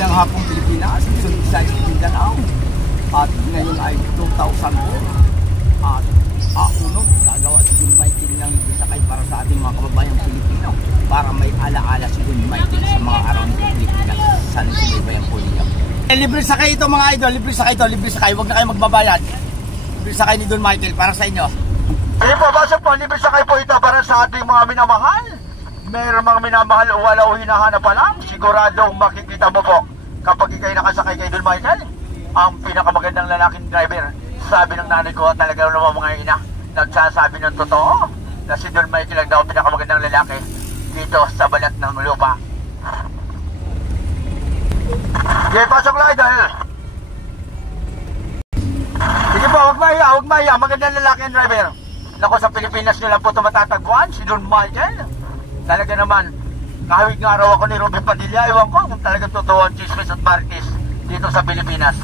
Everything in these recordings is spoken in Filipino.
magandang hapong Pilipinas, Luzon, Visayas, Mindanao. At ngayon ay 2000 po. At ako gagawa si Don Michael ng Bisakay para sa ating mga kababayang Pilipino para may alaala si Don Michael sa mga araw ng Pilipinas. Sana sinibayan po ninyo. Libre sakay ito mga idol, libre sakay ito, libre sakay. Huwag na kayo magbabayad. Libre sakay ni Don Michael para sa inyo. Sige po, basta po, libre sakay po ito para sa ating mga minamahal. Meron mga minamahal o wala o hinahanap pa lang, siguradong makikita mo po kapag ikay nakasakay kay Don Michael, ang pinakamagandang lalaking driver. Sabi ng nanay ko, talaga naman mga ina, nagsasabi ng totoo na si Don Michael lang daw pinakamagandang lalaki dito sa balat ng lupa. Okay, pasok lang idol. Sige po, huwag maya, magandang lalaki ang driver. Nako, sa Pilipinas nyo lang po ito matatagpuan, si Don Michael. Talaga naman, kahit nga araw ako ni Ruben Padilla, ewan ko kung talaga totoo ang chismis at marites dito sa Pilipinas.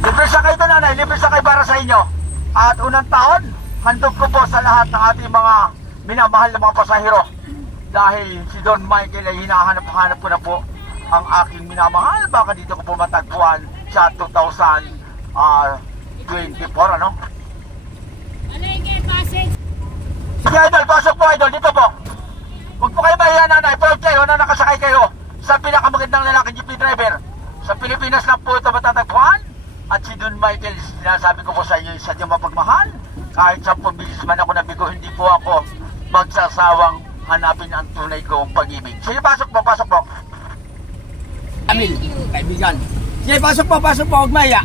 Libre sakay ito nanay, libre sakay para sa inyo. At unang taon, handog ko po sa lahat ng ating mga minamahal na mga pasahero. Dahil si Don Michael ay hinahanap-hanap ko na po ang aking minamahal. Baka dito ko po matagpuan sa 2024, ano? Sige idol, pasok po idol, dito po. Huwag po kayo mahiya nanay, proud kayo na nakasakay kayo sa pinakamagandang lalaking jeepney driver. Sa Pilipinas lang po ito matatagpuan. At si Don Michael, sinasabi ko po sa inyo, isa diyang mapagmahal. Kahit 10 bisis man ako nabigo, hindi po ako magsasawang hanapin ang tunay kong pag-ibig. Sige, pasok po, pasok po. Amil, kaibigan. Sige, pasok po, huwag mahiya.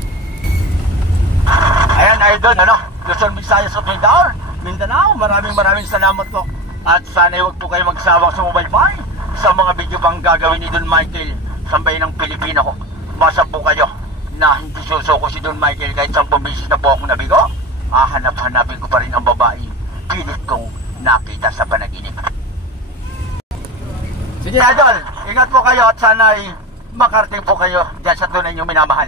Ayan idol, ano? Luzon, Visayas at Mindanao, maraming salamat po. At sana huwag po kayo magsawang sumubaybay sa mga video pang gagawin ni Don Michael sa bayan ng Pilipino ko. Basta po kayo na hindi susuko si Don Michael kahit 10 beses na po akong nabigo. Hanapin ko pa rin ang babae pilit kong nakita sa panaginip. Sige idol, ingat po kayo at sana ay makarating po kayo dyan sa tunay niyong minamahal.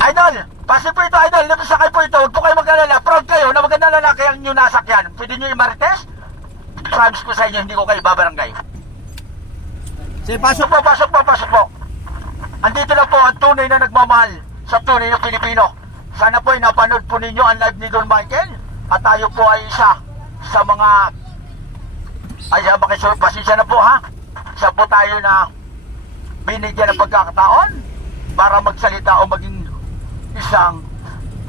Idol, pasok po ito idol, dito sakay po ito, huwag po kayo mag-alala, proud kayo na magandang lalaki ang inyo nasakyan. Pwede nyo i-marites? Promise ko sa inyo, hindi ko kayo babarangay. Sige, pasok po. Andito na po ang tunay na nagmamahal sa tunay na Pilipino. Sana po ay napanood po ninyo ang live ni Don Michael. At tayo po ay isa sa mga pasensya na po ha. Isa po tayo na binigyan ng pagkakataon para magsalita o maging isang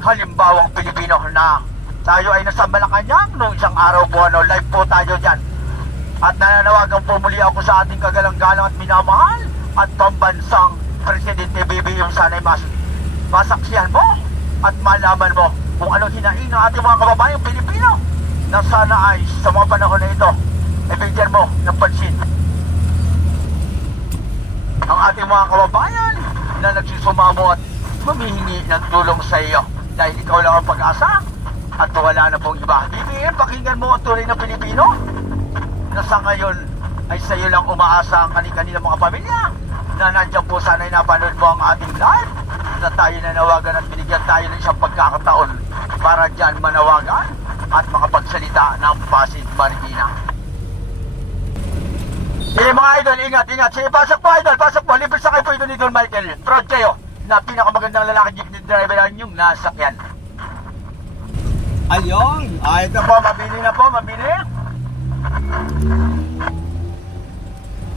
halimbawang Pilipino na tayo ay nasa Malacanang noong isang araw po, live po tayo dyan. At nananawagan po muli ako sa ating kagalang-galang at minamahal at pambansang Presidente BBM, sana'y masaksihan mo at malaman mo kung anong hinaing ng ating mga kababayang Pilipino na sana ay sa mga panahon na ito ay bigyan mo ng pansin ang ating mga kababayan na nagsusumamo at humihingi ng tulong sa iyo dahil ikaw lang ang pag-asa at wala na pong iba. BBM, pakinggan mo ang tunay na Pilipino na sa ngayon ay sa iyo lang umaasa ang kanilang mga pamilya na nandiyan po. Sana'y napanood mo ang ating live na tayo nanawagan at binigyan tayo ng isang pagkakataon para dyan manawagan at makapagsalita ng Pasig Marikina. Mga idol, ingat. Sige, pasok po idol, pasok po. Libre sakay po ito ni Don Michael. Proud kayo na pinakamagandang lalaki jeepney driver yung nasakyan. Ayun. Ito po, mabili na po, mabili.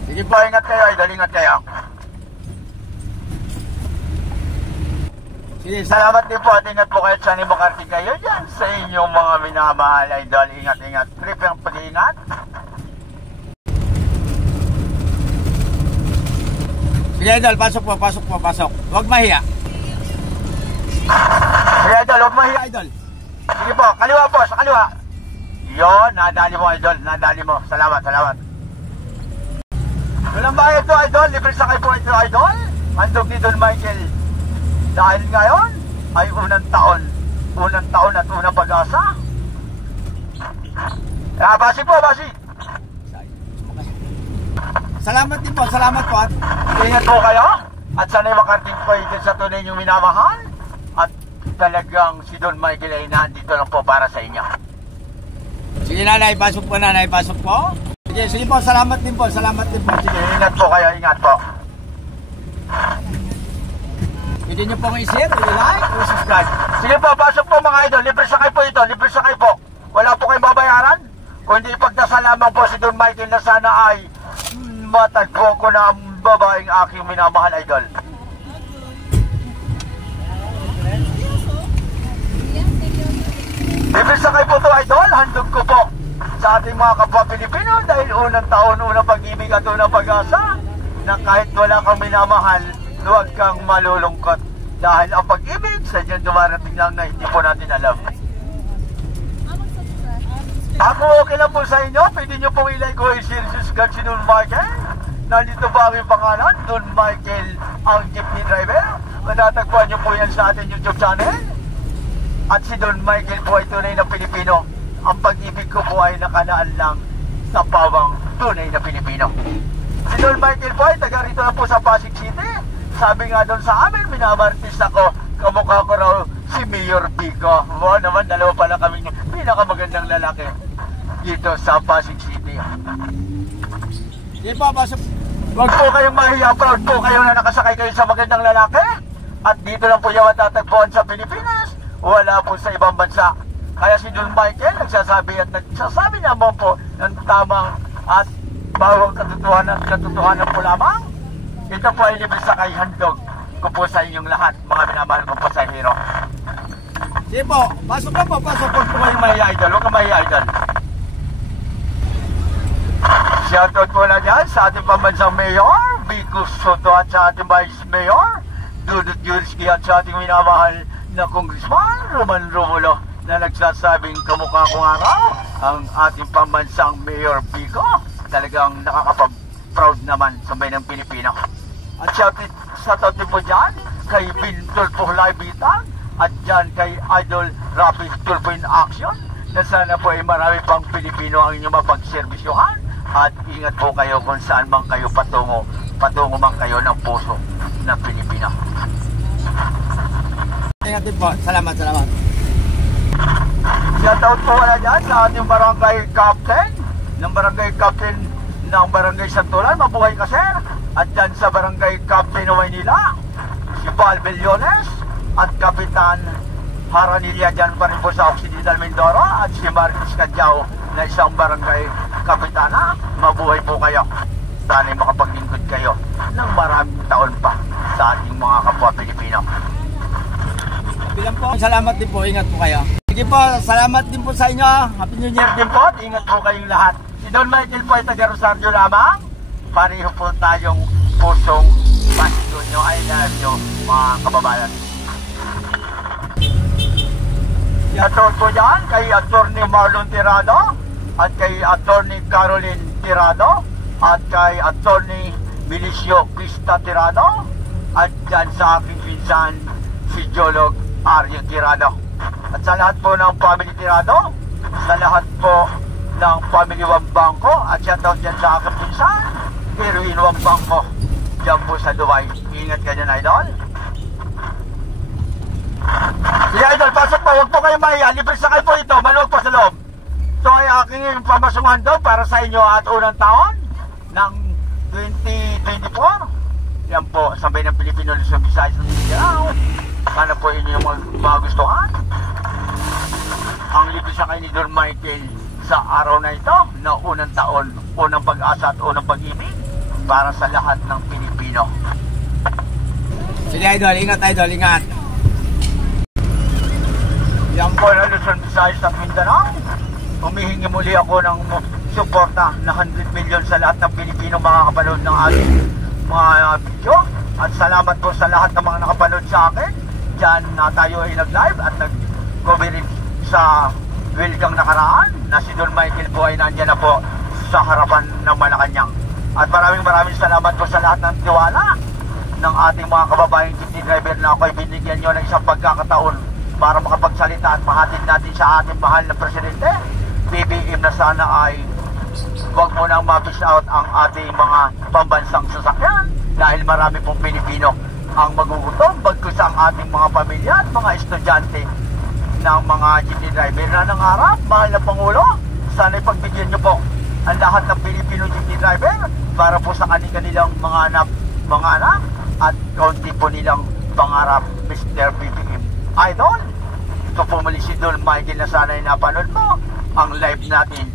Sige po, ingat kayo idol, ingat kayo. Sige, salamat din po at ingat po kayo. Sana makarating kayo dyan sa inyong mga minamahal idol. Ingat. Trip ang pag-iingat. Sige idol, pasok po. Huwag mahiya. Sige idol, huwag mahiya idol. Sige po, kaliwa po, sa kaliwa. Yun, nadali mo idol, Salamat. Walang bayad to idol, libre sakay po ito idol. Handog ni Don Michael. Dahil ngayon ay unang taon at unang pag-asa. Basi. Salamat din po at ingat po kayo at sana'y makarating po kayo sa tunay niyong minamahal at talagang si Don Michael ay nandito lang po para sa inyo. Sige nanay, pasok po. Sige po, salamat din po. Salamat din po. Sige, ingat po kayo, ingat po. Pwede nyo pong i-share, i-like, i-subscribe. Sige po, pasok po mga idol. Libre sakay po ito, libre sakay po. Wala po kayong babayaran. Kundi pagdasal lamang po si Don Michael na sana ay matagpo ko na ang babaeng aking minamahal idol. Libre sakay po ito idol. Handog ko po sa ating mga kapwa Pilipino dahil unang taon, unang pag-ibig at unang pag-asa na kahit wala kang minamahal, huwag kang malulungkot dahil ang pag-ibig sadyang dumarating lang na hindi po natin alam. Ako okay lang po sa inyo. Pwede nyo pong i-like ko i-share, subscribe si Don Michael. Nandito ba ang pangalan? Don Michael, ang jeepney driver. Matatagpuan nyo po yan sa ating YouTube channel. At si Don Michael po ay tunay na Pilipino. Ang pag-ibig ko po ay nakanaan lang sa pawang tunay na Pilipino. Si Don Michael po ay taga rito na po sa Pasig City. Sabi nga doon sa amin, minamartis ako, kamukha ko raw si Mayor Pico. Wow naman, dalawa pala kami pinakamagandang lalaki dito sa Pasig City. Sige po, pasok. Huwag po kayong mahiya, proud po kayo na nakasakay kayo sa magandang lalaki. At dito lang po yung matatagpuan sa Pilipinas. Wala po sa ibang bansa. Kaya si Don Michael nagsasabi naman po ng tamang at bawang katotohanan po lamang. Ito po ay libre sakay handog ko po sa inyong lahat, mga minamahal kong pasahero. Sige po, pasok na po, pasok po. Huwag po kayong mahiya idol, huwag kang mahiya idol. Shoutout po na dyan sa ating pambansang Mayor Vico Soto at sa ating Vice Mayor Dudut Yurski at sa ating minamahal na Congressman Roman Romulo na nagsasabing kamukha ko nga raw ang ating pambansang Mayor Vico. Talagang nakaka-proud naman sa bayan ng Pilipino. At shoutout din po dyan kay Bintol po Laibitan at dyan kay Idol Rapid Tulpo in Action na sana po ay marami pang Pilipino ang inyong mapagservisyohan. At ingat po kayo kung saan man kayo patungo man kayo ng puso ng Pilipino. Ingat din po, salamat. Shoutout po wala dyan sa ating barangay captain ng barangay Santulan, mabuhay ka sir. At dyan sa barangay captain ng Maynila, si Val Bellones at Kapitan Haranilla dyan pa rin po sa Occidental Mindoro at si Marcos Cadyao na isang barangay kapitana. Mabuhay po kayo. Sana'y makapaglingkod kayo ng maraming taon pa sa ating mga kapwa Pilipino. Bilang po, salamat din po, ingat po kayo. Sige po, salamat din po sa inyo. Happy New Year din po. Ingat po kayong lahat. Si Don Michael po ay taga Rosario lamang. Pareho po tayong pusong Pastonyo. I love you, mga kababayan. Shoutout po dyan kay Atty. Marlon Tirado at kay Atty. Caroline Tirado at kay Atty. Milicio Pista Tirado at dyan sa aking pinsan si Jolog Aryo Tirado. At sa lahat po ng family Tirado, sa lahat po ng family Wambangko at shoutout dyan sa aking pinsan Heroin Wambangko dyan po sa Dubai. Ingat ka dyan idol. Sige idol, pasok po, huwag po kayo mahiya. Libre sakay po ito, maluwag po sa loob. Ito ay aking pamasungan daw para sa inyo at unang taon ng 2024. Yan po, sabay ng Pilipino Luzon, Visayas at Mindanao. Sana po inyo yung magustuhan. Ang libre sakay ni Don Michael sa araw na ito na unang taon, unang pag-asa at unang pag-ibig para sa lahat ng Pilipino. Sige idol, ingat. Yan po na Luzon, Visayas at Mindanao. Humihingi muli ako ng suporta na 100 million sa lahat ng Pilipino makakapanood ng ating mga video. At salamat po sa lahat ng mga nakapanood sa akin. Diyan na tayo ay nag-live at nag-coverage sa welcome nakaraan na si Don Michael po ay nandiyan na po sa harapan ng Malacanang. At maraming salamat po sa lahat ng tiwala ng ating mga kababayang jeepney driver na ako'y binigyan nyo ng isang pagkakataon para makapagsalita at mahatid natin sa ating mahal na presidente. BBM na sana ay huwag mo nang ma-fish out ang ating mga pambansang sasakyan dahil marami pong Pilipino ang magugutom bagkus ang ating mga pamilya at mga estudyante ng mga jeepney driver na nangarap. Mahal na Pangulo, sana'y pagbigyan nyo po ang lahat ng Pilipino jeepney driver para po sa kanilang mga anak at kaunti po nilang pangarap, Mr. BBM Idol. Ito po muli si Don Michael na sana'y napanood mo ang live natin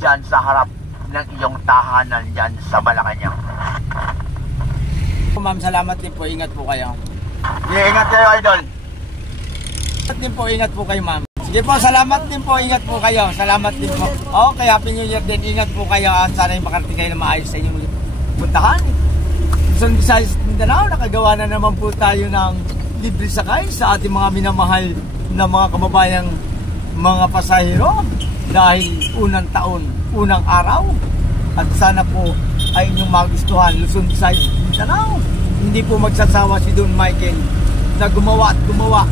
dyan sa harap ng iyong tahanan dyan sa Malacanang. Ma'am, salamat din po. Ingat po kayo. Ingat kayo, Idol. Salamat din po. Ingat po kayo, ma'am. Sige po, salamat din po. Ingat po kayo. Salamat din po. Okay, Happy New Year din. Ingat po kayo. Sana'y makarating kayo na maayos sa inyong puntahan. Luzon, Visayas, Mindanao, nakagawa na naman po tayo ng libre sakay sa ating mga minamahal na mga kababayang mga pasahero dahil unang taon, unang araw. At sana po ay inyong magustuhan. Luzon, Visayas, Mindanao. Hindi po magsasawa si Don Michael na gumawa at gumawa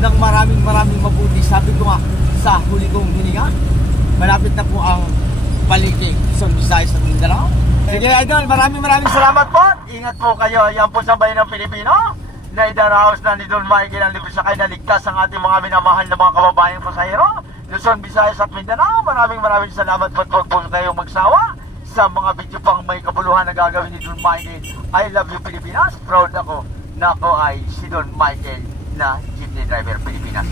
ng maraming mabuti. Sabi ko nga sa huli kong hininga, malapit na po ang paligid Luzon, Visayas at Mindanao. Sige, Idol, maraming salamat po. Ingat po kayo. Yan po sa bayan ng Pilipino na idaraos na ni Don Michael ang libre sakay na ligtas ang ating mga minamahal na mga kababayang pasahero. Luzon, Visayas at Mindanao. Maraming salamat po. Huwag po kayong magsawa sa mga video pang may kabuluhan na gagawin ni Don Michael. I love you, Pilipinas. Proud ako na ako ay si Don Michael na jeepney driver Pilipinas.